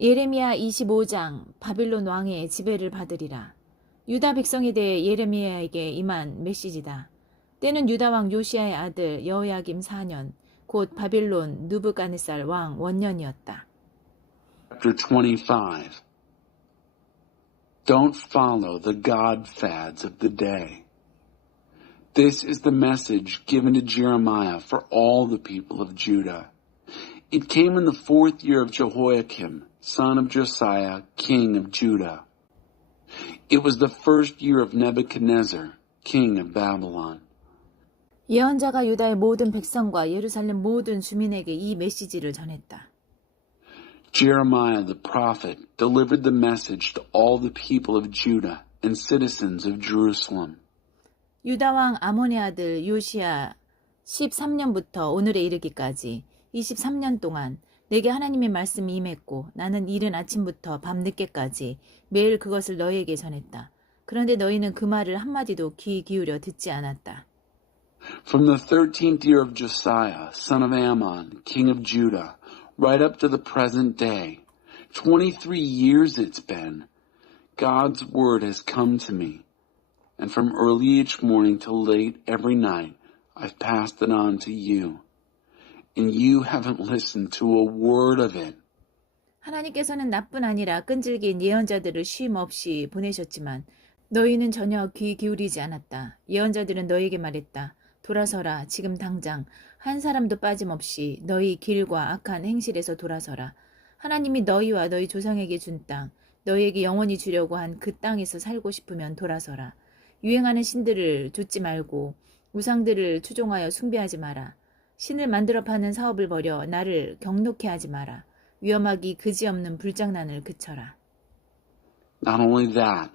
예레미야 25장 바빌론 왕의 지배를 받으리라. 유다 백성에 대해 예레미야에게 임한 메시지다. 때는 유다 왕 요시야의 아들 여호야김 4년, 곧 바빌론 느부갓네살 왕 원년이었다. Chapter 25. Don't follow the God fads of the day. This is the message given to Jeremiah for all the people of Judah. It came in the 4th year of Jehoiakim, son of Josiah, king of Judah. It was the 1st year of Nebuchadnezzar, king of Babylon. 예언자가 유다의 모든 백성과 예루살렘 모든 주민에게 이 메시지를 전했다. Jeremiah the prophet delivered the message to all the people of Judah and citizens of Jerusalem. 유다 왕 아몬의 아들 요시야 13년부터 오늘에 이르기까지 23년 동안 내게 하나님의 말씀이 임했고 나는 이른 아침부터 밤늦게까지 매일 그것을 너희에게 전했다. 그런데 너희는 그 말을 한마디도 귀 기울여 듣지 않았다. From the 13th year of Josiah, son of Ammon, king of Judah, right up to the present day, 23 years it's been, God's word has come to me. And from early each morning till late every night, I've passed it on to you. And you haven't listened to a word of it. 하나님께서는 나뿐 아니라 끈질긴 예언자들을 쉼 없이 보내셨지만 너희는 전혀 귀 기울이지 않았다. 예언자들은 너희에게 말했다. 돌아서라. 지금 당장 한 사람도 빠짐없이 너희 길과 악한 행실에서 돌아서라. 하나님이 너희와 너희 조상에게 준 땅, 너희에게 영원히 주려고 한 그 땅에서 살고 싶으면 돌아서라. 유행하는 신들을 좇지 말고 우상들을 추종하여 숭배하지 마라. 신을 만들어 파는 사업을 버려 나를 경록해 하지 마라. 위험하기 그지없는 불장난을 그쳐라. Not only that,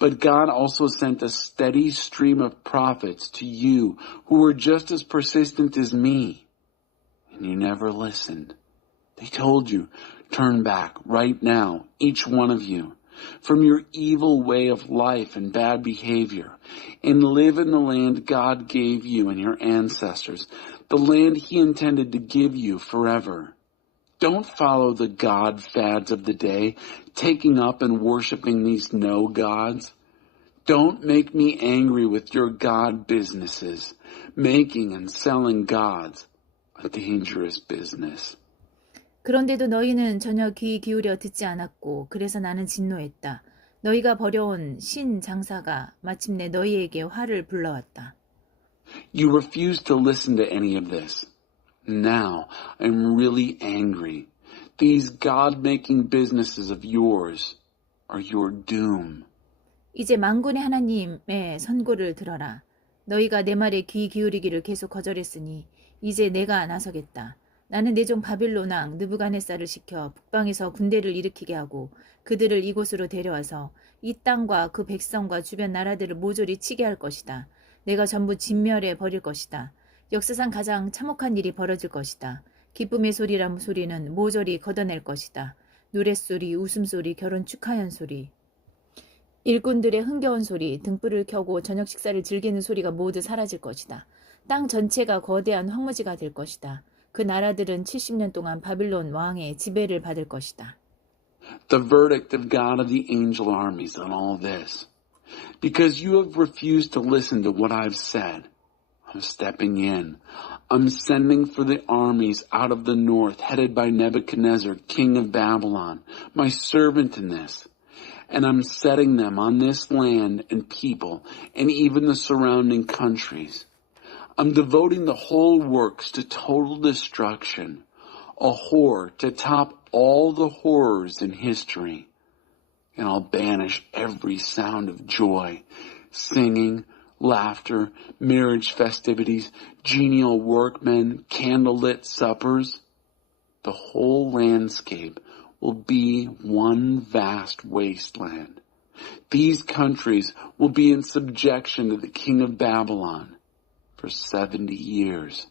but God also sent a steady stream of prophets to you who were just as persistent as me. And you never listened. They told you, turn back right now, each one of you, from your evil way of life and bad behavior, and live in the land God gave you and your ancestors, the land He intended to give you forever. Don't follow the God fads of the day, taking up and worshiping these no gods. Don't make me angry with your God businesses, making and selling gods, a dangerous business. 그런데도 너희는 전혀 귀 기울여 듣지 않았고 그래서 나는 진노했다. 너희가 버려온 신 장사가 마침내 너희에게 화를 불러왔다. You refuse to listen to any of this. Now I'm really angry. These God-making businesses of yours are your doom. 이제 만군의 하나님의 선고를 들어라. 너희가 내 말에 귀 기울이기를 계속 거절했으니 이제 내가 나서겠다. 나는 내 종 바빌론 왕 느부갓네살을 시켜 북방에서 군대를 일으키게 하고 그들을 이곳으로 데려와서 이 땅과 그 백성과 주변 나라들을 모조리 치게 할 것이다. 내가 전부 진멸해 버릴 것이다. 역사상 가장 참혹한 일이 벌어질 것이다. 기쁨의 소리란 소리는 모조리 걷어낼 것이다. 노랫소리, 웃음소리, 결혼 축하연 소리. 일꾼들의 흥겨운 소리, 등불을 켜고 저녁 식사를 즐기는 소리가 모두 사라질 것이다. 땅 전체가 거대한 황무지가 될 것이다. 그 나라들은 70년 동안 바빌론 왕의 지배를 받을 것이다. The verdict of God of the angel armies on all this. Because you have refused to listen to what I've said, I'm stepping in. I'm sending for the armies out of the north, headed by Nebuchadnezzar, king of Babylon, my servant in this. And I'm setting them on this land and people, and even the surrounding countries. I'm devoting the whole works to total destruction, a horror to top all the horrors in history. And I'll banish every sound of joy, singing, laughter, marriage festivities, genial workmen, candlelit suppers. The whole landscape will be one vast wasteland. These countries will be in subjection to the king of Babylon for 70 years.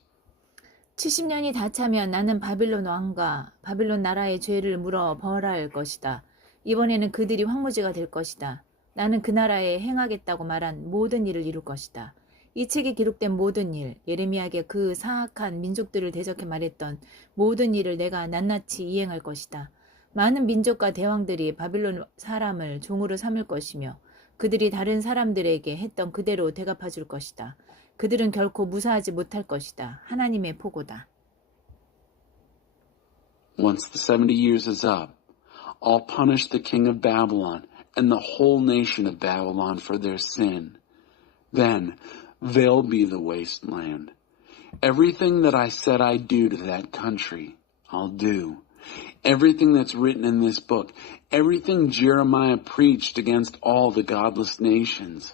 70년이 다 차면 나는 바빌론 왕과 바빌론 나라의 죄를 물어 벌할 것이다. 이번에는 그들이 황무지가 될 것이다. 나는 그 나라에 행하겠다고 말한 모든 일을 이룰 것이다. 이 책에 기록된 모든 일, 예레미야에게 그 사악한 민족들을 대적해 말했던 모든 일을 내가 낱낱이 이행할 것이다. 많은 민족과 대왕들이 바빌론 사람을 종으로 삼을 것이며 그들이 다른 사람들에게 했던 그대로 대갚아 줄 것이다. 그들은 결코 무사하지 못할 것이다. 하나님의 포고다. Once the 70 years is up, I'll punish the king of Babylon and the whole nation of Babylon for their sin. Then they'll be the wasteland. Everything that I said I'd do to that country, I'll do. Everything that's written in this book, everything Jeremiah preached against all the godless nations.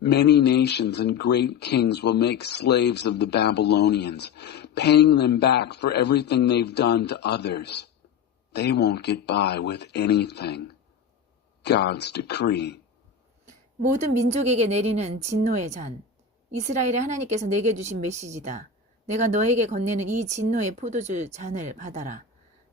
Many nations and great kings will make slaves of the Babylonians, paying them back for everything they've done to others. They won't get by with anything. God's decree. 모든 민족에게 내리는 진노의 잔. 이스라엘의 하나님께서 내게 주신 메시지다. 내가 너에게 건네는 이 진노의 포도주 잔을 받아라.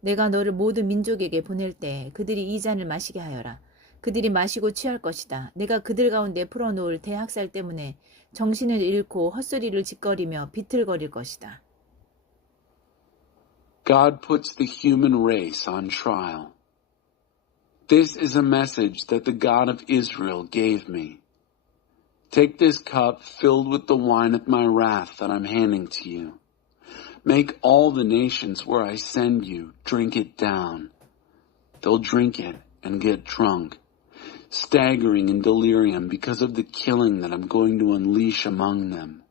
내가 너를 모든 민족에게 보낼 때 그들이 이 잔을 마시게 하여라. 그들이 마시고 취할 것이다. 내가 그들 가운데 풀어놓을 대학살 때문에 정신을 잃고 헛소리를 짓거리며 비틀거릴 것이다. God puts the human race on trial. This is a message that the God of Israel gave me. Take this cup filled with the wine of my wrath that I'm handing to you. Make all the nations where I send you drink it down. They'll drink it and get drunk, staggering in delirium because of the killing that I'm going to unleash among them.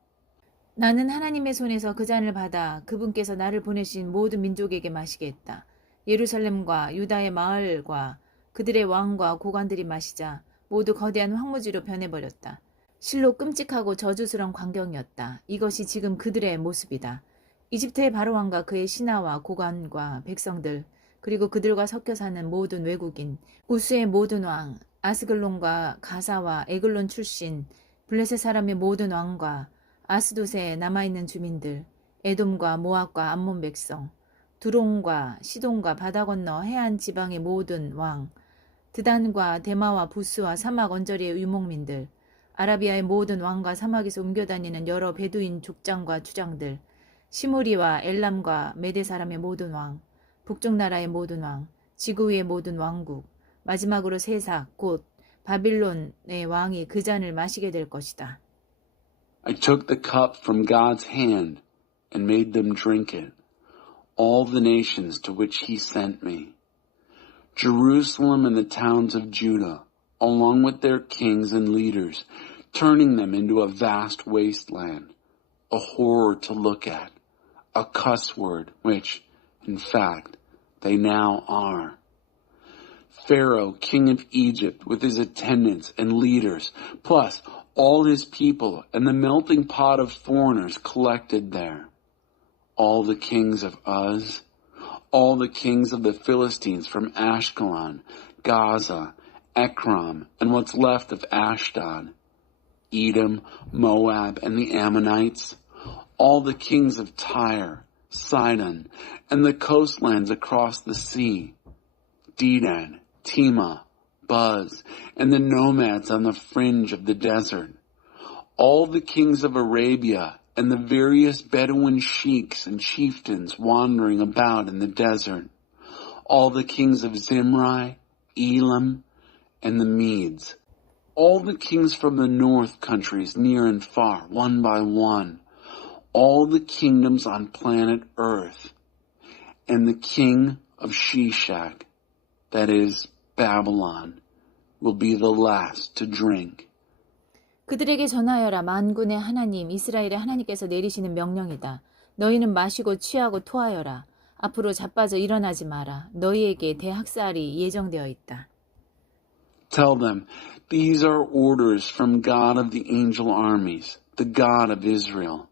나는 하나님의 손에서 그 잔을 받아 그분께서 나를 보내신 모든 민족에게 마시게 했다. 예루살렘과 유다의 마을과 그들의 왕과 고관들이 마시자 모두 거대한 황무지로 변해버렸다. 실로 끔찍하고 저주스러운 광경이었다. 이것이 지금 그들의 모습이다. 이집트의 바로왕과 그의 신하와 고관과 백성들, 그리고 그들과 섞여 사는 모든 외국인, 우스의 모든 왕, 아스글론과 가사와 에글론 출신, 블레셋 사람의 모든 왕과 아스돗에 남아있는 주민들, 에돔과 모압과 암몬 백성, 두론과 시돈과 바다 건너 해안 지방의 모든 왕, 드단과 데마와 부스와 사막 언저리의 유목민들, 아라비아의 모든 왕과 사막에서 옮겨다니는 여러 베두인 족장과 추장들, 시무리와 엘람과 메대 사람의 모든 왕, 북쪽 나라의 모든 왕, 지구 위의 모든 왕국, 마지막으로 세삭, 곧 바빌론의 왕이 그 잔을 마시게 될 것이다. I took the cup from God's hand and made them drink it, all the nations to which he sent me. Jerusalem and the towns of Judah, along with their kings and leaders, turning them into a vast wasteland, a horror to look at, a cuss word, which, in fact, they now are. Pharaoh, king of Egypt, with his attendants and leaders, plus all his people and the melting pot of foreigners collected there. All the kings of Uz, all the kings of the Philistines from Ashkelon, Gaza, Ekron, and what's left of Ashdod, Edom, Moab, and the Ammonites, all the kings of Tyre, Sidon, and the coastlands across the sea, Dedan, Tema, Buz, and the nomads on the fringe of the desert, all the kings of Arabia, and the various Bedouin sheiks and chieftains wandering about in the desert, all the kings of Zimri, Elam, and the Medes, all the kings from the north countries near and far, one by one, all the kingdoms on planet Earth, and the king of Shishak, that is, Babylon, will be the last to drink. 그들에게 전하여라. 만군의 하나님 이스라엘의 하나님께서 내리시는 명령이다. 너희는 마시고 취하고 토하여라. 앞으로 자빠져 일어나지 마라. 너희에게 대학살이 예정되어 있다. Tell them, these are orders from God of the angel armies, the God of Israel.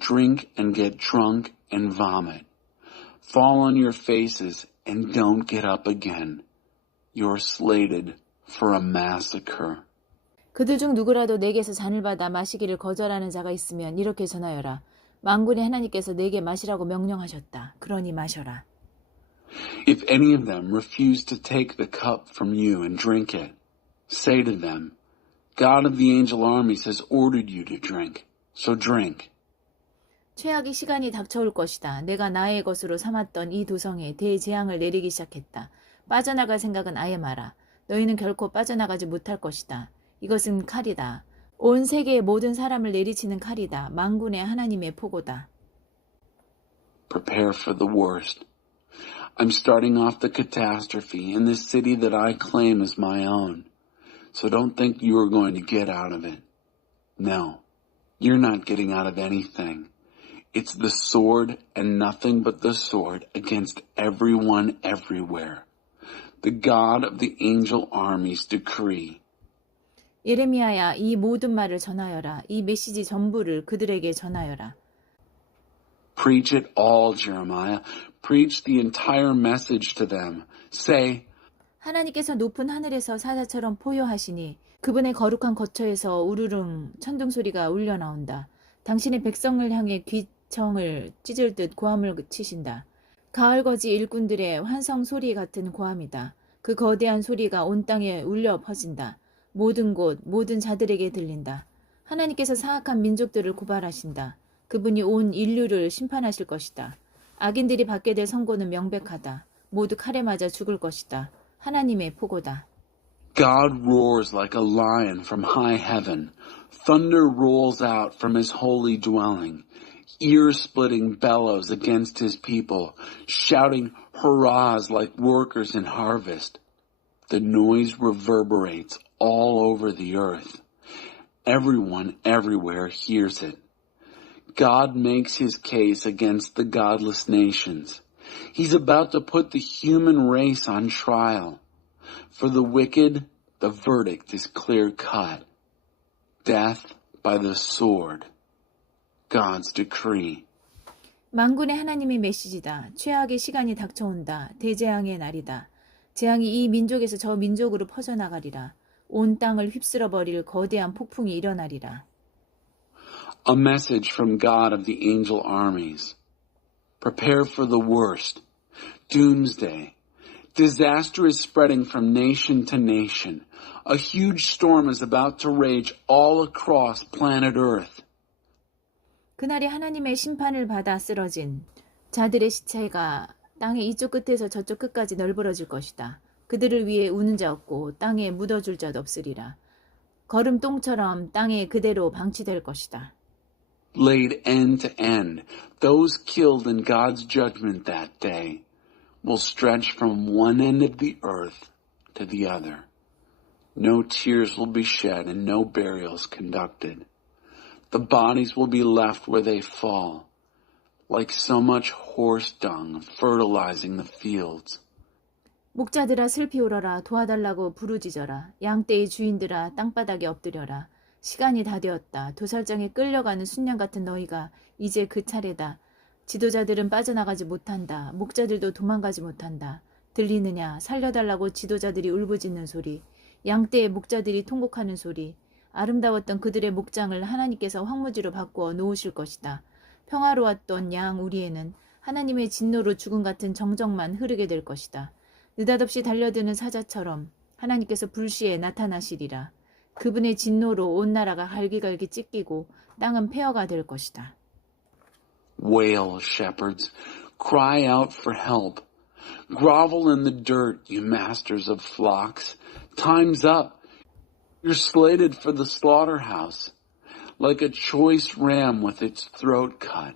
Drink and get drunk and vomit. Fall on your faces and don't get up again. You're slated for a massacre. 그들 중 누구라도 내게서 잔을 받아 마시기를 거절하는 자가 있으면 이렇게 전하여라. 만군의 하나님께서 내게 마시라고 명령하셨다. 그러니 마셔라. If any of them refuse to take the cup from you and drink it, say to them, God of the angel armies has ordered you to drink, so drink. 최악의 시간이 닥쳐올 것이다. 내가 나의 것으로 삼았던 이 도성에 대재앙을 내리기 시작했다. 빠져나갈 생각은 아예 마라. 너희는 결코 빠져나가지 못할 것이다. 이것은 칼이다. 온 세계의 모든 사람을 내리치는 칼이다. 만군의 하나님의 포고다. Prepare for the worst. I'm starting off the catastrophe in this city that I claim as my own. So don't think you are going to get out of it. No, you're not getting out of anything. It's the sword and nothing but the sword against everyone everywhere. The God of the angel armies decree. 예레미야야, 이 모든 말을 전하여라. 이 메시지 전부를 그들에게 전하여라. Preach it all, Jeremiah. Preach the entire message to them. Say, 하나님께서 높은 하늘에서 사자처럼 포효하시니 그분의 거룩한 거처에서 우르릉 천둥소리가 울려 나온다. 당신의 백성을 향해 귀청을 찢을 듯 고함을 치신다. 가을거지 일꾼들의 환성 소리 같은 고함이다. 그 거대한 소리가 온 땅에 울려 퍼진다. 모든 곳, 모든 자들에게 들린다. 하나님께서 사악한 민족들을 고발하신다. 그분이 온 인류를 심판하실 것이다. 악인들이 받게 될 선고는 명백하다. 모두 칼에 맞아 죽을 것이다. 하나님의 포고다. God roars like a lion from high heaven. Thunder rolls out from his holy dwelling. Ear-splitting bellows against his people, shouting hurrahs like workers in harvest. The noise reverberates all over the earth. Everyone everywhere hears it. God makes his case against the godless nations. He's about to put the human race on trial. For the wicked, the verdict is clear-cut. Death by the sword. God's decree. 만군의 하나님의 메시지다. 최악의 시간이 닥쳐온다. 대재앙의 날이다. 재앙이 이 민족에서 저 민족으로 퍼져나가리라. 온 땅을 휩쓸어버릴 거대한 폭풍이 일어나리라. A message from God of the angel armies. Prepare for the worst. Doomsday. Disaster is spreading from nation to nation. A huge storm is about to rage all across planet Earth. 그날이 하나님의 심판을 받아 쓰러진 자들의 시체가 땅의 이쪽 끝에서 저쪽 끝까지 널브러질 것이다. 그들을 위해 우는 자 없고 땅에 묻어줄 자도 없으리라. 거름똥처럼 땅에 그대로 방치될 것이다. Laid end to end, those killed in God's judgment that day will stretch from one end of the earth to the other. No tears will be shed and no burials conducted. The bodies will be left where they fall, like so much horse dung fertilizing the fields. 목자들아 슬피 울어라. 도와달라고 부르짖어라. 양떼의 주인들아 땅바닥에 엎드려라. 시간이 다 되었다. 도살장에 끌려가는 순양 같은 너희가 이제 그 차례다. 지도자들은 빠져나가지 못한다. 목자들도 도망가지 못한다. 들리느냐? 살려달라고 지도자들이 울부짖는 소리. 양떼의 목자들이 통곡하는 소리. 아름다웠던 그들의 목장을 하나님께서 황무지로 바꾸어 놓으실 것이다. 평화로웠던 양 우리에는 하나님의 진노로 죽음 같은 정적만 흐르게 될 것이다. 느닷없이 달려드는 사자처럼 하나님께서 불시에 나타나시리라. 그분의 진노로 온 나라가 갈기갈기 찢기고 땅은 폐허가 될 것이다. Wail, shepherds. Cry out for help. Grovel in the dirt, you masters of flocks. Time's up. You're slated for the slaughterhouse, like a choice ram with its throat cut.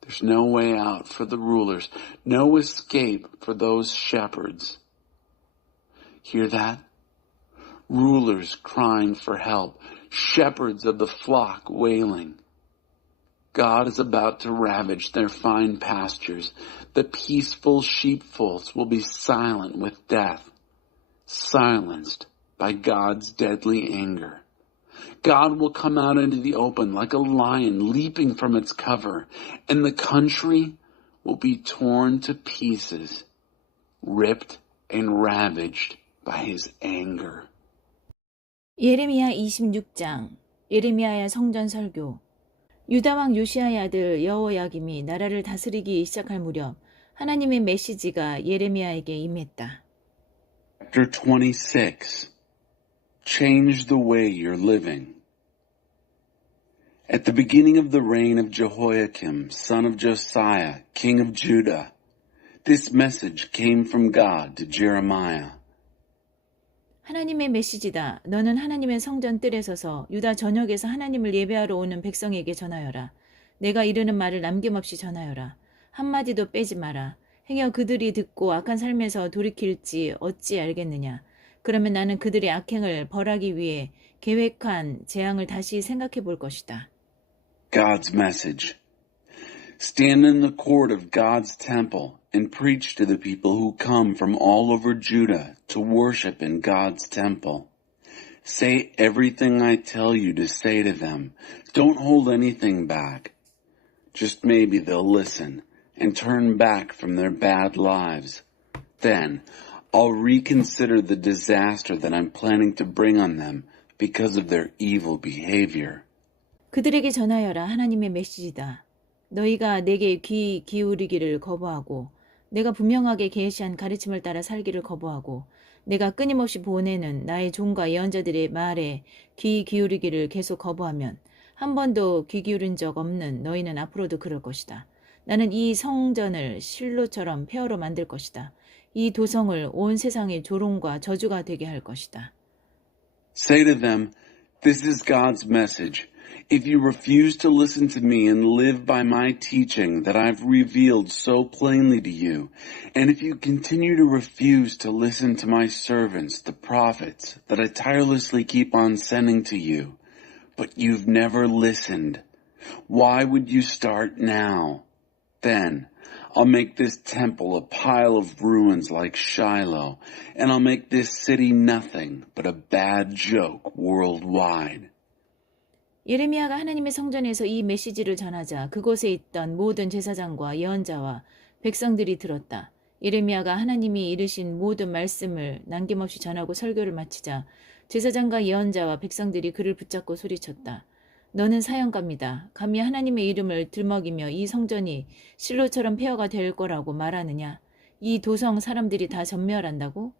There's no way out for the rulers, no escape for those shepherds. Hear that? Rulers crying for help, shepherds of the flock wailing. God is about to ravage their fine pastures. The peaceful sheepfolds will be silent with death, silenced by God's deadly anger. God will come out into the open like a lion leaping from its cover, and the country will be torn to pieces, ripped and ravaged by his anger. 예레미야 26장 예레미야의 성전 설교. 유다 왕 요시야의 아들 여호야김이 나라를 다스리기 시작할 무렵 하나님의 메시지가 예레미야에게 임했다. Chapter 26. Change the way you're living. At the beginning of the reign of Jehoiakim, son of Josiah, king of Judah, This message came from God to Jeremiah. 하나님의 메시지다. 너는 하나님의 성전 뜰에 서서 유다 전역에서 하나님을 예배하러 오는 백성에게 전하여라. 내가 이르는 말을 남김없이 전하여라. 한마디도 빼지 마라. 행여 그들이 듣고 악한 삶에서 돌이킬지 어찌 알겠느냐. 그러면 나는 그들의 악행을 벌하기 위해 계획한 재앙을 다시 생각해 볼 것이다. God's message. Stand in the court of God's temple and preach to the people who come from all over Judah to worship in God's temple. Say everything I tell you to say to them. Don't hold anything back. Just maybe they'll listen and turn back from their bad lives. Then I'll reconsider the disaster that I'm planning to bring on them because of their evil behavior. 그들에게 전하여라. 하나님의 메시지다. 너희가 내게 귀 기울이기를 거부하고 내가 분명하게 계시한 가르침을 따라 살기를 거부하고 내가 끊임없이 보내는 나의 종과 예언자들의 말에 귀 기울이기를 계속 거부하면 한 번도 귀 기울인 적 없는 너희는 앞으로도 그럴 것이다. 나는 이 성전을 실로처럼 폐허로 만들 것이다. 이 도성을 온 세상의 조롱과 저주가 되게 할 것이다. Say to them, this is God's message. If you refuse to listen to me and live by my teaching that I've revealed so plainly to you, and if you continue to refuse to listen to my servants, the prophets, that I tirelessly keep on sending to you, but you've never listened, why would you start now? Then I'll make this temple a pile of ruins like Shiloh, and I'll make this city nothing but a bad joke worldwide. 예레미야가 하나님의 성전에서 이 메시지를 전하자 그곳에 있던 모든 제사장과 예언자와 백성들이 들었다. 예레미야가 하나님이 이르신 모든 말씀을 남김없이 전하고 설교를 마치자 제사장과 예언자와 백성들이 그를 붙잡고 소리쳤다. 너는 사형감이다. 감히 하나님의 이름을 들먹이며 이 성전이 실로처럼 폐허가 될 거라고 말하느냐. 이 도성 사람들이 다 전멸한다고?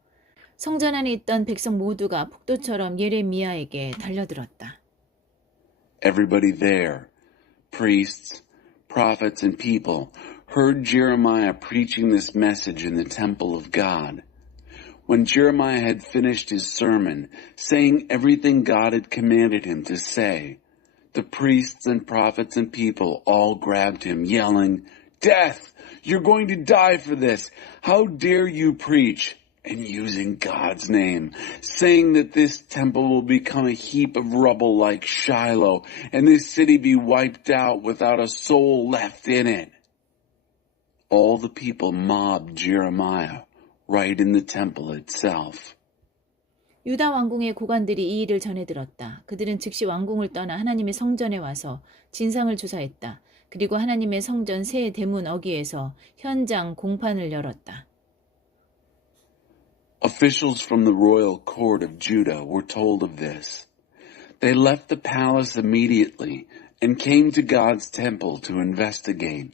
성전 안에 있던 백성 모두가 폭도처럼 예레미야에게 달려들었다. Everybody there, priests, prophets, and people, heard Jeremiah preaching this message in the temple of God. When Jeremiah had finished his sermon, saying everything God had commanded him to say, the priests and prophets and people all grabbed him, yelling, Death! You're going to die for this! How dare you preach? And using God's name, saying that this temple will become a heap of rubble like Shiloh, and this city be wiped out without a soul left in it. All the people mobbed Jeremiah right in the temple itself. 유다 왕궁의 고관들이 이 일을 전해 들었다. 그들은 즉시 왕궁을 떠나 하나님의 성전에 와서 진상을 조사했다. 그리고 하나님의 성전 새 대문 어귀에서 현장 공판을 열었다. Officials from the royal court of Judah were told of this. They left the palace immediately and came to God's temple to investigate.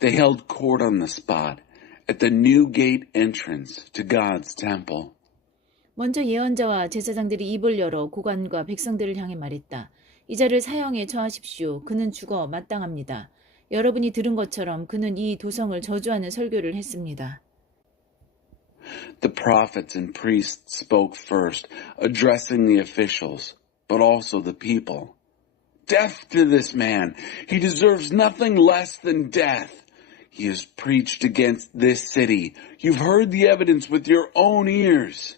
They held court on the spot at the new gate entrance to God's temple. 먼저 예언자와 제사장들이 입을 열어 고관과 백성들을 향해 말했다. 이 자를 사형에 처하십시오. 그는 죽어 마땅합니다. 여러분이 들은 것처럼 그는 이 도성을 저주하는 설교를 했습니다. The prophets and priests spoke first, addressing the officials, but also the people. Death to this man! He deserves nothing less than death. He has preached against this city. You've heard the evidence with your own ears.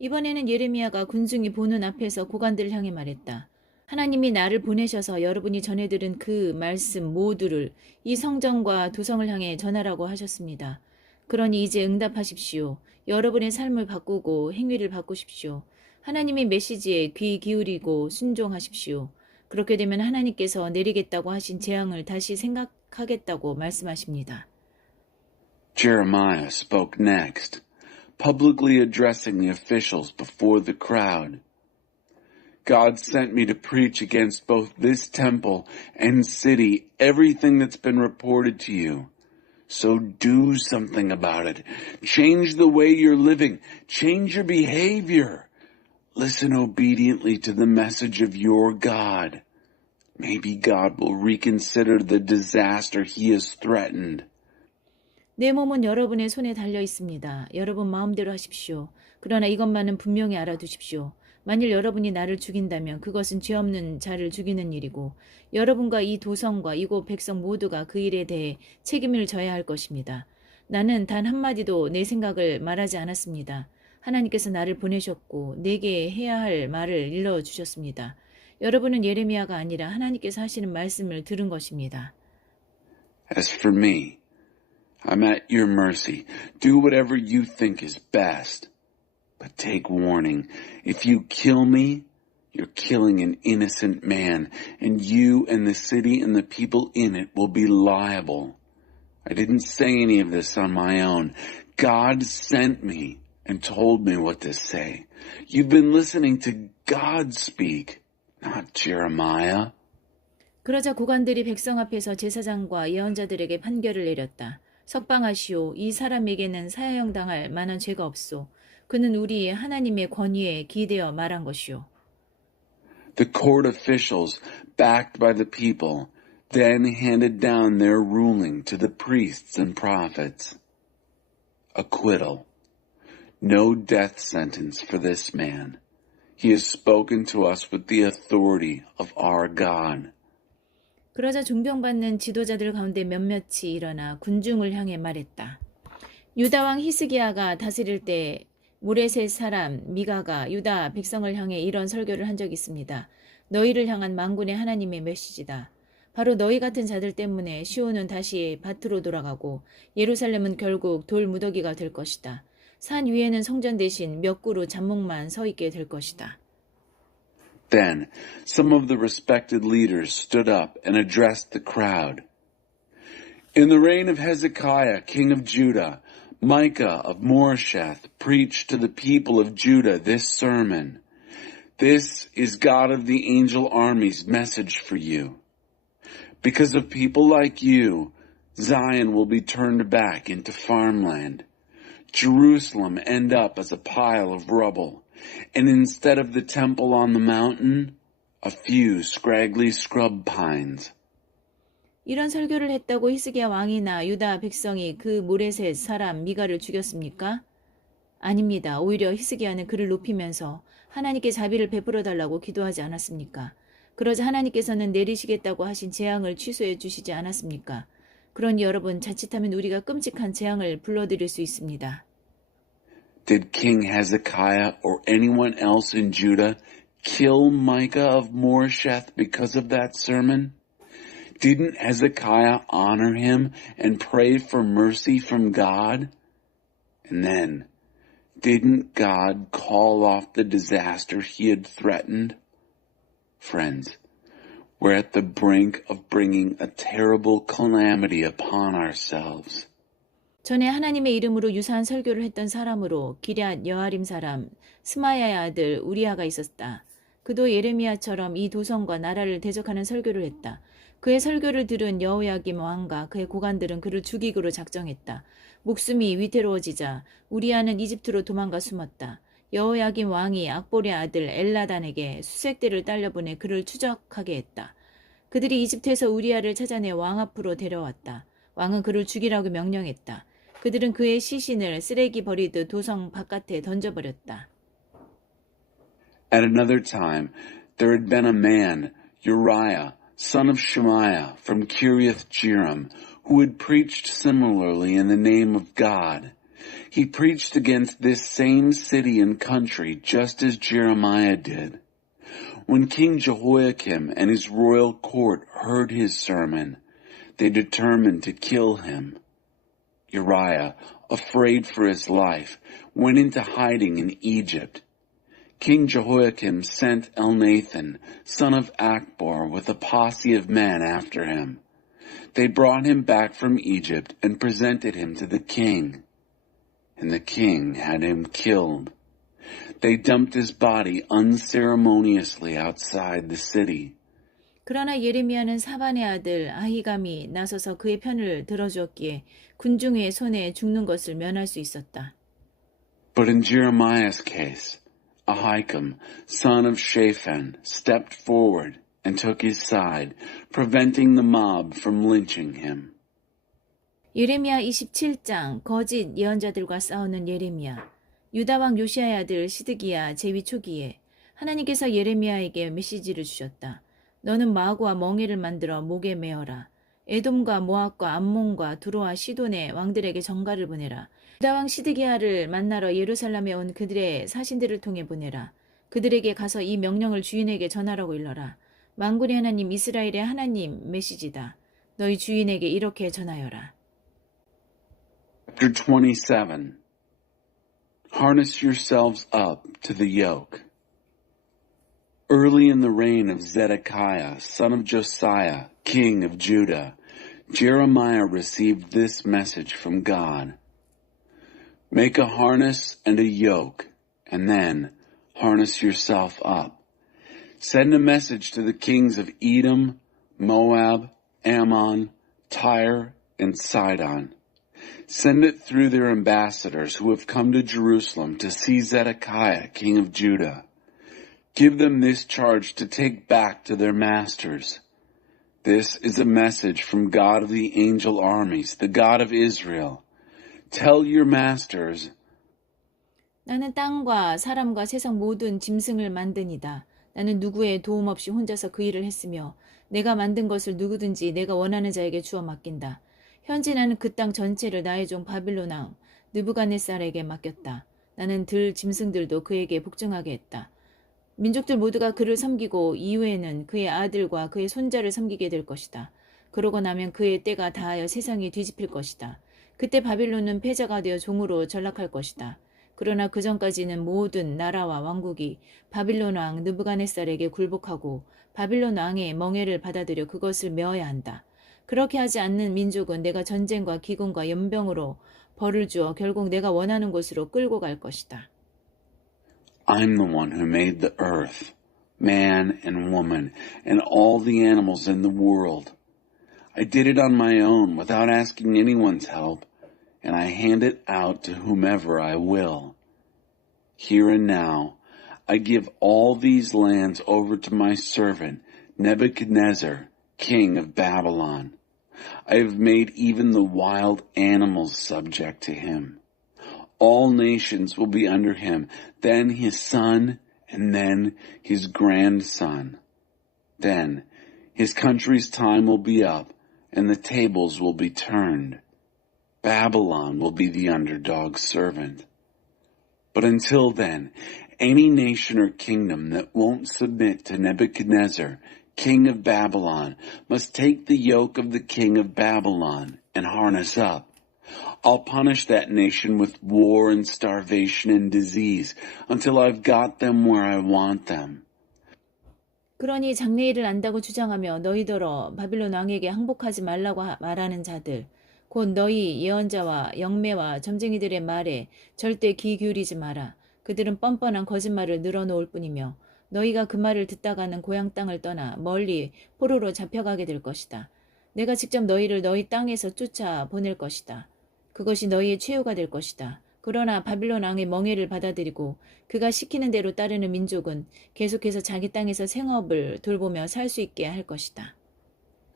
이번에는 예레미야가 군중이 보는 앞에서 고관들을 향해 말했다. 하나님이 나를 보내셔서 여러분이 전해들은 그 말씀 모두를 이 성전과 도성을 향해 전하라고 하셨습니다. 그러니 이제 응답하십시오. 여러분의 삶을 바꾸고 행위를 바꾸십시오. 하나님의 메시지에 귀 기울이고 순종하십시오. 그렇게 되면 하나님께서 내리겠다고 하신 재앙을 다시 생각하겠다고 말씀하십니다. Jeremiah spoke next, publicly addressing the officials before the crowd. God sent me to preach against both this temple and city everything that's been reported to you. So do something about it. Change the way you're living. Change your behavior. Listen obediently to the message of your God. Maybe God will reconsider the disaster he has threatened. 내 몸은 여러분의 손에 달려 있습니다. 여러분 마음대로 하십시오. 그러나 이것만은 분명히 알아두십시오. 만일 여러분이 나를 죽인다면 그것은 죄 없는 자를 죽이는 일이고 여러분과 이 도성과 이곳 백성 모두가 그 일에 대해 책임을 져야 할 것입니다. 나는 단 한마디도 내 생각을 말하지 않았습니다. 하나님께서 나를 보내셨고 내게 해야 할 말을 일러주셨습니다. 여러분은 예레미야가 아니라 하나님께서 하시는 말씀을 들은 것입니다. As for me, I'm at your mercy. Do whatever you think is best. But take warning. If you kill me, you're killing an innocent man, and you and the city and the people in it will be liable. I didn't say any of this on my own. God sent me and told me what to say. You've been listening to God speak, not Jeremiah. 그러자 고관들이 백성 앞에서 제사장과 예언자들에게 판결을 내렸다. 석방하시오. 이 사람에게는 사형 당할 만한 죄가 없소. 그는 우리 하나님의 권위에 기대어 말한 것이오. The court officials, backed by the people, then handed down their ruling to the priests and prophets. Acquittal. No death sentence for this man. He has spoken to us with the authority of our God. 그러자 존경받는 지도자들 가운데 몇몇이 일어나 군중을 향해 말했다. 유다 왕 히스기야가 다스릴 때 모레셋 사람 미가가 유다 백성을 향해 이런 설교를 한 적이 있습니다. 너희를 향한 만군의 하나님의 메시지다. 바로 너희 같은 자들 때문에 시온은 다시 밭으로 돌아가고 예루살렘은 결국 돌 무더기가 될 것이다. 산 위에는 성전 대신 몇 그루 잡목만 서 있게 될 것이다. Then some of the respected leaders stood up and addressed the crowd. In the reign of Hezekiah, king of Judah, Micah of Moresheth preached to the people of Judah this sermon. This is God of the angel army's message for you. Because of people like you, Zion will be turned back into farmland. Jerusalem end up as a pile of rubble. And instead of the temple on the mountain, a few scraggly scrub pines. 이런 설교를 했다고 히스기야 왕이나 유다 백성이 그 모레셋 사람 미가를 죽였습니까? 아닙니다. 오히려 히스기야는 그를 높이면서 하나님께 자비를 베풀어 달라고 기도하지 않았습니까? 그러자 하나님께서는 내리시겠다고 하신 재앙을 취소해 주시지 않았습니까? 그러니 여러분, 자칫하면 우리가 끔찍한 재앙을 불러들일 수 있습니다. Did King Hezekiah or anyone else in Judah kill Micah of Moresheth because of that sermon? Didn't Hezekiah honor him and pray for mercy from God? And then, didn't God call off the disaster he had threatened? Friends, we're at the brink of bringing a terrible calamity upon ourselves. 전에 하나님의 이름으로 유사한 설교를 했던 사람으로 기럇 여아림 사람 스마야의 아들 우리아가 있었다. 그도 예레미야처럼 이 도성과 나라를 대적하는 설교를 했다. 그의 설교를 들은 여호야김 왕과 그의 고관들은 그를 죽이기로 작정했다. 목숨이 위태로워지자 우리아는 이집트로 도망가 숨었다. 여호야김 왕이 악볼의 아들 엘라단에게 수색대를 딸려보내 그를 추적하게 했다. 그들이 이집트에서 우리아를 찾아내 왕 앞으로 데려왔다. 왕은 그를 죽이라고 명령했다. 그들은 그의 시신을 쓰레기 버리듯 도성 바깥에 던져버렸다. At another time, there had been a man, Uriah, son of Shemaiah, from Kiriath-Jearim, who had preached similarly in the name of God. He preached against this same city and country just as Jeremiah did. When King Jehoiakim and his royal court heard his sermon, they determined to kill him. Uriah, afraid for his life, went into hiding in Egypt. King Jehoiakim sent Elnathan, son of Akbor, with a posse of men after him. They brought him back from Egypt and presented him to the king. And the king had him killed. They dumped his body unceremoniously outside the city. 그러나 예레미야는 사반의 아들 아히감이 나서서 그의 편을 들어주었기에 군중의 손에 죽는 것을 면할 수 있었다. But in Jeremiah's case, Ahikam, son of Shaphan, stepped forward and took his side, preventing the mob from lynching him. 예레미야 27장 거짓 예언자들과 싸우는 예레미야. 유다왕 요시야의 아들 시드기야 제위 초기에 하나님께서 예레미야에게 메시지를 주셨다. 너는 마구와 멍에를 만들어 목에 메어라. 에돔과 모압과 암몬과 두로와 시돈의 왕들에게 전가를 보내라. 유다왕 시드기야를 만나러 예루살렘에 온 그들의 사신들을 통해 보내라. 그들에게 가서 이 명령을 주인에게 전하라고 일러라. 만군의 하나님 이스라엘의 하나님 메시지다. 너희 주인에게 이렇게 전하여라. Chapter 27. Harness yourselves up to the yoke. Early in the reign of Zedekiah, son of Josiah, king of Judah, Jeremiah received this message from God. Make a harness and a yoke, and then harness yourself up. Send a message to the kings of Edom, Moab, Ammon, Tyre, and Sidon. Send it through their ambassadors who have come to Jerusalem to see Zedekiah, king of Judah. Give them this charge to take back to their masters. This is a message from God of the angel armies, the God of Israel. Tell your masters. 나는 땅과 사람과 세상 모든 짐승을 만드니다. 나는 누구의 도움 없이 혼자서 그 일을 했으며 내가 만든 것을 누구든지 내가 원하는 자에게 주어 맡긴다. 현재 나는 그 땅 전체를 나의 종 바빌론 왕 느부갓네살에게 맡겼다. 나는 들 짐승들도 그에게 복종하게 했다. 민족들 모두가 그를 섬기고 이후에는 그의 아들과 그의 손자를 섬기게 될 것이다. 그러고 나면 그의 때가 다하여 세상이 뒤집힐 것이다. 그때 바빌론은 패자가 되어 종으로 전락할 것이다. 그러나 그 전까지는 모든 나라와 왕국이 바빌론 왕 느부갓네살에게 굴복하고 바빌론 왕의 멍에를 받아들여 그것을 메어야 한다. 그렇게 하지 않는 민족은 내가 전쟁과 기근과 연병으로 벌을 주어 결국 내가 원하는 곳으로 끌고 갈 것이다. I'm the one who made the earth, man and woman, and all the animals in the world. I did it on my own without asking anyone's help, and I hand it out to whomever I will. Here and now, I give all these lands over to my servant, Nebuchadnezzar, king of Babylon. I have made even the wild animals subject to him. All nations will be under him, then his son, and then his grandson. Then his country's time will be up, and the tables will be turned. Babylon will be the underdog's servant. But until then, any nation or kingdom that won't submit to Nebuchadnezzar, king of Babylon, must take the yoke of the king of Babylon and harness up. I'll punish that nation with war and starvation and disease until I've got them where I want them. 그러니 장래일을 안다고 주장하며 너희더러 바빌론 왕에게 항복하지 말라고 말하는 자들, 곧 너희 예언자와 영매와 점쟁이들의 말에 절대 귀 기울이지 마라. 그들은 뻔뻔한 거짓말을 늘어놓을 뿐이며 너희가 그 말을 듣다가는 고향 땅을 떠나 멀리 포로로 잡혀가게 될 것이다. 내가 직접 너희를 너희 땅에서 쫓아 보낼 것이다. 그것이 너희의 최후가 될 것이다. 그러나 바빌론 왕의 멍에를 받아들이고 그가 시키는 대로 따르는 민족은 계속해서 자기 땅에서 생업을 돌보며 살 수 있게 할 것이다.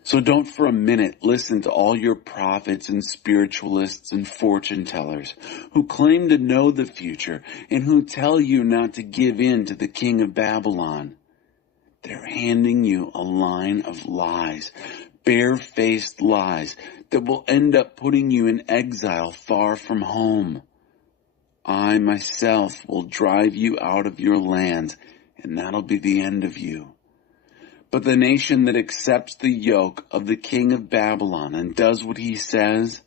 So don't for a minute listen to all your prophets and spiritualists and fortune tellers who claim to know the future and who tell you not to give in to the king of Babylon. They're handing you a line of lies, bare-faced lies that will end up putting you in exile far from home. I myself will drive you out of your lands, and that'll be the end of you. But the nation that accepts the yoke of the king of Babylon and does what he says,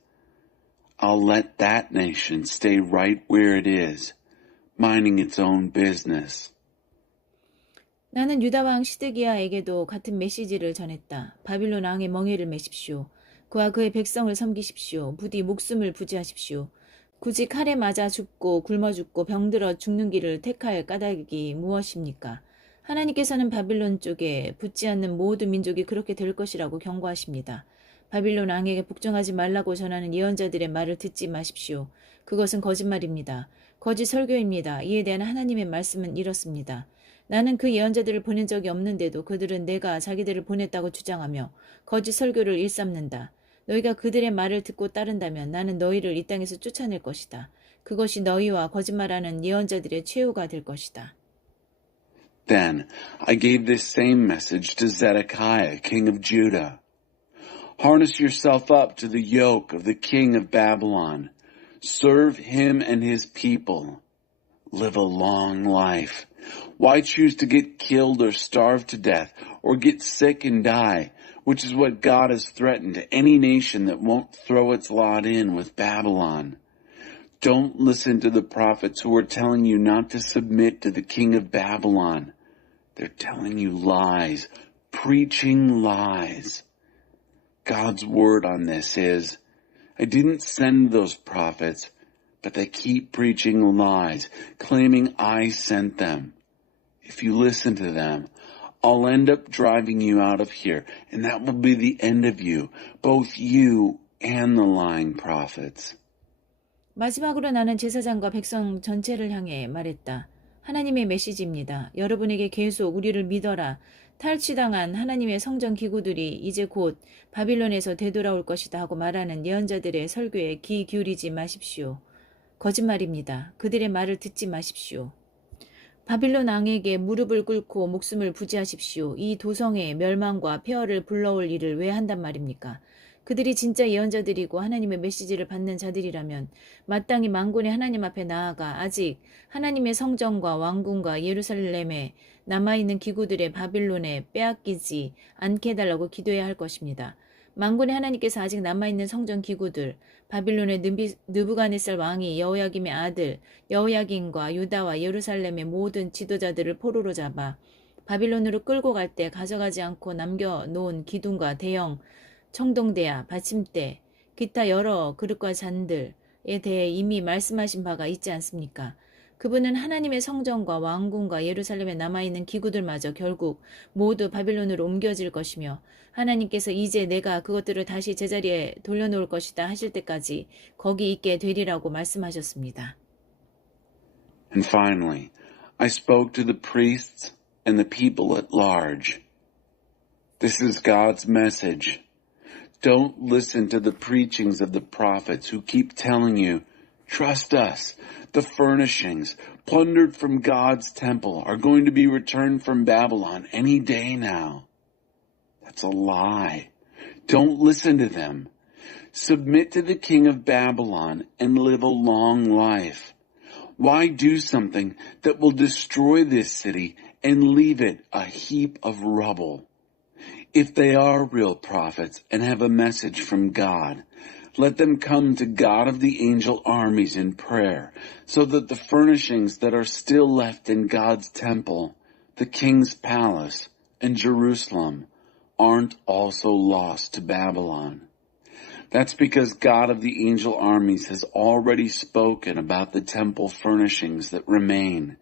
I'll let that nation stay right where it is, minding its own business. 나는 유다 왕 시드기야에게도 같은 메시지를 전했다. 바빌론 왕의 멍에를 메십시오. 그와 그의 백성을 섬기십시오. 부디 목숨을 부지하십시오. 굳이 칼에 맞아 죽고 굶어 죽고 병들어 죽는 길을 택할 까닭이 무엇입니까? 하나님께서는 바빌론 쪽에 붙지 않는 모든 민족이 그렇게 될 것이라고 경고하십니다. 바빌론 왕에게 복종하지 말라고 전하는 예언자들의 말을 듣지 마십시오. 그것은 거짓말입니다. 거짓 설교입니다. 이에 대한 하나님의 말씀은 이렇습니다. 나는 그 예언자들을 보낸 적이 없는데도 그들은 내가 자기들을 보냈다고 주장하며 거짓 설교를 일삼는다. 너희가 그들의 말을 듣고 따른다면 나는 너희를 이 땅에서 쫓아낼 것이다. 그것이 너희와 거짓말하는 예언자들의 최후가 될 것이다. Then I gave this same message to Zedekiah, king of Judah. Harness yourself up to the yoke of the king of Babylon. Serve him and his people. Live a long life. Why choose to get killed or starve to death or get sick and die, which is what God has threatened to any nation that won't throw its lot in with Babylon? Don't listen to the prophets who are telling you not to submit to the king of Babylon. They're telling you lies, preaching lies. God's word on this is, I didn't send those prophets, but they keep preaching lies, claiming I sent them. If you listen to them, I'll end up driving you out of here, and that will be the end of you, both you and the lying prophets. 마지막으로 나는 제사장과 백성 전체를 향해 말했다. 하나님의 메시지입니다. 여러분에게 계속 우리를 믿어라. 탈취당한 하나님의 성전 기구들이 이제 곧 바빌론에서 되돌아올 것이다 하고 말하는 예언자들의 설교에 귀 기울이지 마십시오. 거짓말입니다. 그들의 말을 듣지 마십시오. 바빌론 왕에게 무릎을 꿇고 목숨을 부지하십시오. 이 도성의 멸망과 폐허를 불러올 일을 왜 한단 말입니까? 그들이 진짜 예언자들이고 하나님의 메시지를 받는 자들이라면 마땅히 만군의 하나님 앞에 나아가 아직 하나님의 성전과 왕궁과 예루살렘에 남아있는 기구들의 바빌론에 빼앗기지 않게 해달라고 기도해야 할 것입니다. 만군의 하나님께서 아직 남아있는 성전 기구들, 바빌론의 느부갓네살 왕이 여호야김의 아들 여호야긴과 유다와 예루살렘의 모든 지도자들을 포로로 잡아 바빌론으로 끌고 갈 때 가져가지 않고 남겨놓은 기둥과 대형 청동대야, 받침대, 기타 여러 그릇과 잔들에 대해 이미 말씀하신 바가 있지 않습니까? 그분은 하나님의 성전과 왕궁과 예루살렘에 남아있는 기구들마저 결국 모두 바빌론으로 옮겨질 것이며 하나님께서 이제 내가 그것들을 다시 제자리에 돌려놓을 것이다 하실 때까지 거기 있게 되리라고 말씀하셨습니다. And finally, I spoke to the priests and the people at large. This is God's message. Don't listen to the preachings of the prophets who keep telling you, trust us. The furnishings plundered from God's temple are going to be returned from Babylon any day now. That's a lie. Don't listen to them. Submit to the king of Babylon and live a long life. Why do something that will destroy this city and leave it a heap of rubble? If they are real prophets and have a message from God, let them come to God of the angel armies in prayer, so that the furnishings that are still left in God's temple, the king's palace, and Jerusalem aren't also lost to Babylon. That's because God of the angel armies has already spoken about the temple furnishings that remain,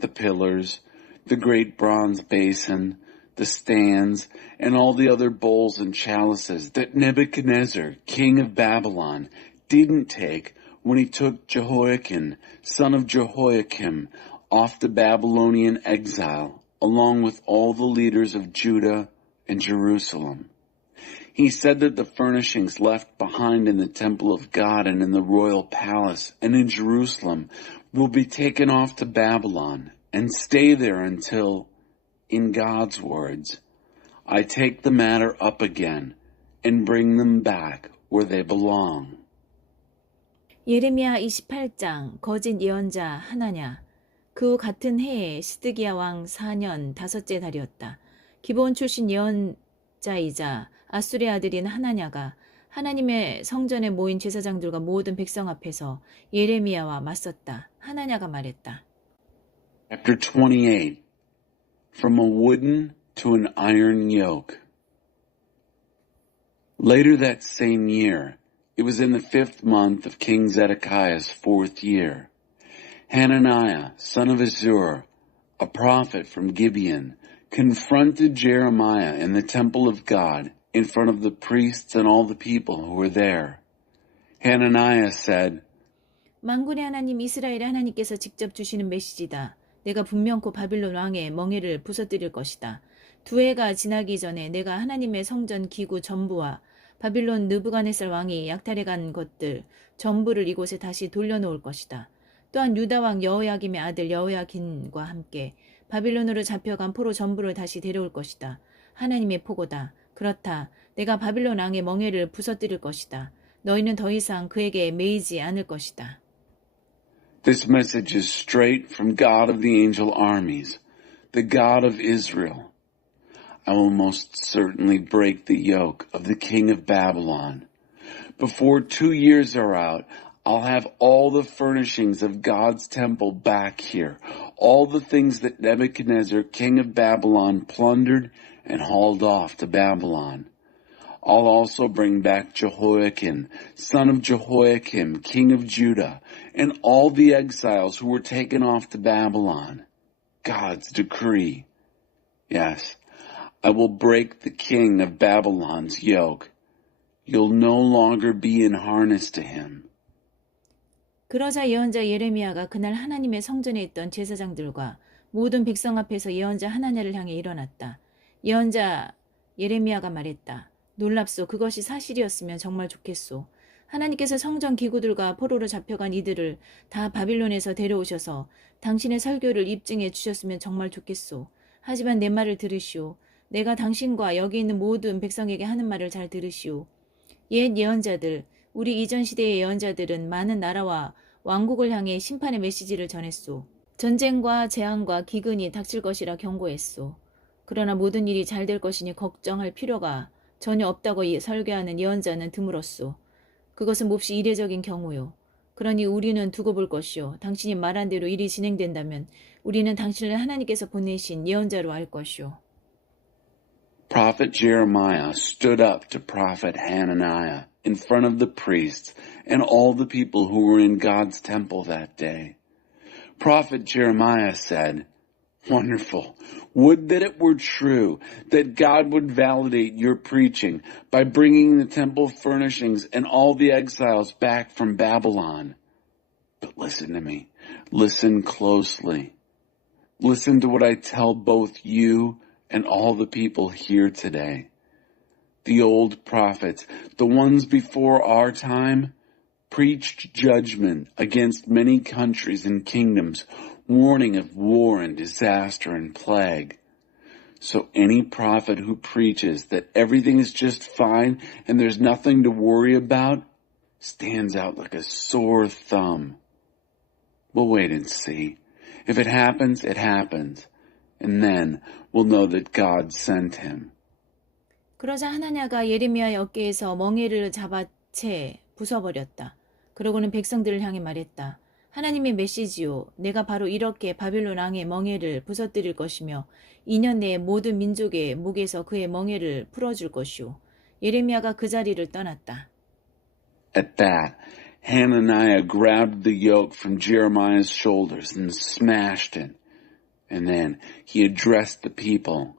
the pillars, the great bronze basin, the stands, and all the other bowls and chalices that Nebuchadnezzar, king of Babylon, didn't take when he took Jehoiakim, son of Jehoiakim, off to Babylonian exile, along with all the leaders of Judah and Jerusalem. He said that the furnishings left behind in the temple of God and in the royal palace and in Jerusalem will be taken off to Babylon and stay there until, in God's words, I take the matter up again and bring them back where they belong. 예레미야 28장 거짓 예언자 하나냐. 그 후 같은 해에 시드기야 왕 4년 5째 달이었다. 기브온 출신 예언자이자 아술의 아들인 하나냐가 하나님의 성전에 모인 제사장들과 모든 백성 앞에서 예레미야와 맞섰다. 하나냐가 말했다. Chapter 28. From a wooden to an iron yoke. Later that same year, it was in the 5th month of King Zedekiah's 4th year, Hananiah, son of Azur, a prophet from Gibeon, confronted Jeremiah in the temple of God in front of the priests and all the people who were there. Hananiah said, 만군의 하나님 이스라엘의 하나님께서 직접 주시는 메시지다. 내가 분명코 바빌론 왕의 멍에를 부서뜨릴 것이다. 2해가 지나기 전에 내가 하나님의 성전 기구 전부와 바빌론 느부갓네살 왕이 약탈해간 것들 전부를 이곳에 다시 돌려놓을 것이다. 또한 유다 왕 여호야김의 아들 여호야긴과 함께 바빌론으로 잡혀간 포로 전부를 다시 데려올 것이다. 하나님의 포고다. 그렇다. 내가 바빌론 왕의 멍에를 부서뜨릴 것이다. 너희는 더 이상 그에게 매이지 않을 것이다. This message is straight from God of the angel armies, the God of Israel. I will most certainly break the yoke of the king of Babylon. Before 2 years are out, I'll have all the furnishings of God's temple back here, all the things that Nebuchadnezzar, king of Babylon, plundered and hauled off to Babylon. I'll also bring back Jehoiakim, son of Jehoiakim, king of Judah, and all the exiles who were taken off to Babylon. God's decree. Yes, I will break the king of Babylon's yoke. You'll no longer be in harness to him. 그러자 예언자 예레미야가 그날 하나님의 성전에 있던 제사장들과 모든 백성 앞에서 예언자 하나냐를 향해 일어났다. 예언자 예레미야가 말했다. 놀랍소. 그것이 사실이었으면 정말 좋겠소. 하나님께서 성전 기구들과 포로로 잡혀간 이들을 다 바빌론에서 데려오셔서 당신의 설교를 입증해 주셨으면 정말 좋겠소. 하지만 내 말을 들으시오. 내가 당신과 여기 있는 모든 백성에게 하는 말을 잘 들으시오. 옛 예언자들, 우리 이전 시대의 예언자들은 많은 나라와 왕국을 향해 심판의 메시지를 전했소. 전쟁과 재앙과 기근이 닥칠 것이라 경고했소. 그러나 모든 일이 잘 될 것이니 걱정할 필요가 전혀 없다고 설교하는 예언자는 드물었소. 그것은 몹시 이례적인 경우요. 그러니 우리는 두고 볼 것이요. 당신이 말한 대로 일이 진행된다면 우리는 당신을 하나님께서 보내신 예언자로 알 것이요. Prophet Jeremiah stood up to Prophet Hananiah in front of the priests and all the people who were in God's temple that day. Prophet Jeremiah said, "Wonderful. Would that it were true that God would validate your preaching by bringing the temple furnishings and all the exiles back from Babylon. But listen to me. Listen closely. Listen to what I tell both you and all the people here today. The old prophets, the ones before our time, preached judgment against many countries and kingdoms, warning of war and disaster and plague. So any prophet who preaches that everything is just fine and there's nothing to worry about stands out like a sore thumb. We'll wait and see. If it happens, it happens. And then we'll know that God sent him." 그러자 하나냐가 예레미야의 어깨에서 멍에를 잡아 채 부숴버렸다. 그러고는 백성들을 향해 말했다. 하나님의 메시지요. 내가 바로 이렇게 바빌론 왕의 멍에를 부서뜨릴 것이며 2년 내에 모든 민족의 목에서 그의 멍에를 풀어줄 것이요. 예레미야가 그 자리를 떠났다. At that, Hananiah grabbed the yoke from Jeremiah's shoulders and smashed it. And then he addressed the people.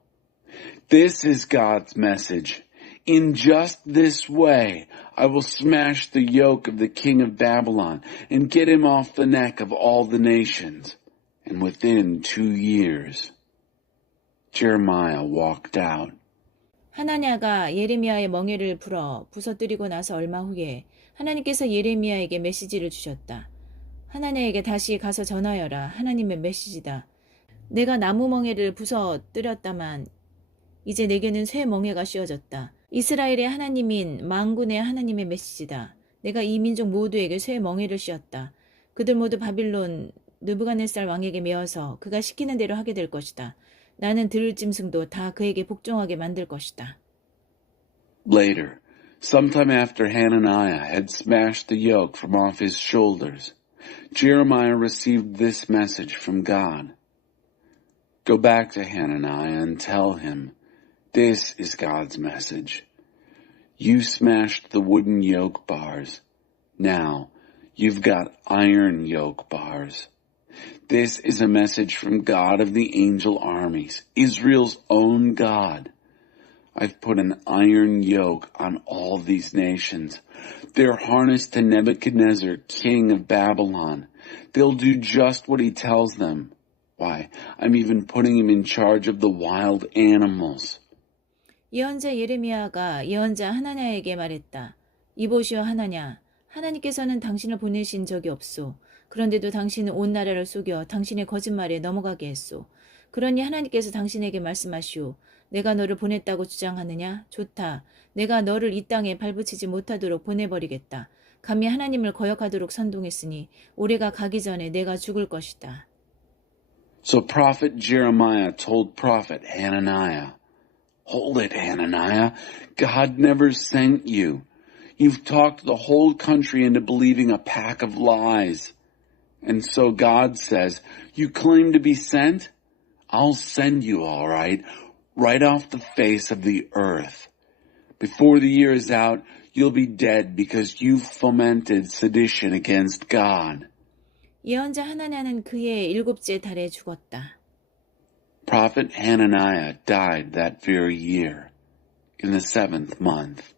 "This is God's message. In just this way, I will smash the yoke of the king of Babylon and get him off the neck of all the nations. And within 2 years, Jeremiah walked out. 하나냐가 예레미야의 멍에를 풀어 부서뜨리고 나서 얼마 후에 하나님께서 예레미야에게 메시지를 주셨다. 하나냐에게 다시 가서 전하여라. 하나님의 메시지다. 내가 나무 멍에를 부서뜨렸다만 이제 내게는 새 멍에가 씌워졌다. 이스라엘의 하나님인 만군의 하나님의 메시지다. 내가 이 민족 모두에게 새 멍에를 씌웠다. 그들 모두 바빌론 느부갓네살 왕에게 메어서 그가 시키는 대로 하게 될 것이다. 나는 들을 짐승도 다 그에게 복종하게 만들 것이다. Later, sometime after Hananiah had smashed the yoke from off his shoulders, Jeremiah received this message from God. Go back to Hananiah and tell him, this is God's message. You smashed the wooden yoke bars. Now, you've got iron yoke bars. This is a message from God of the angel armies, Israel's own God. I've put an iron yoke on all these nations. They're harnessed to Nebuchadnezzar, king of Babylon. They'll do just what he tells them. Why, I'm even putting him in charge of the wild animals. 예언자 예레미야가 예언자 하나냐에게 말했다. 이보시오 하나냐, 하나님께서는 당신을 보내신 적이 없소. 그런데도 당신은 온 나라를 속여 당신의 거짓말에 넘어가게 했소. 그러니 하나님께서 당신에게 말씀하시오. 내가 너를 보냈다고 주장하느냐? 좋다. 내가 너를 이 땅에 발붙이지 못하도록 보내버리겠다. 감히 하나님을 거역하도록 선동했으니 올해가 가기 전에 내가 죽을 것이다. So prophet Jeremiah told prophet Hananiah, Hold it, Hananiah. God never sent you. You've talked the whole country into believing a pack of lies. And so God says, You claim to be sent? I'll send you all right off the face of the earth. Before the year is out, you'll be dead because you've fomented sedition against God. 예언자 하나냐는 그의 7째 달에 죽었다. Prophet Hananiah died that very year, in the 7th month.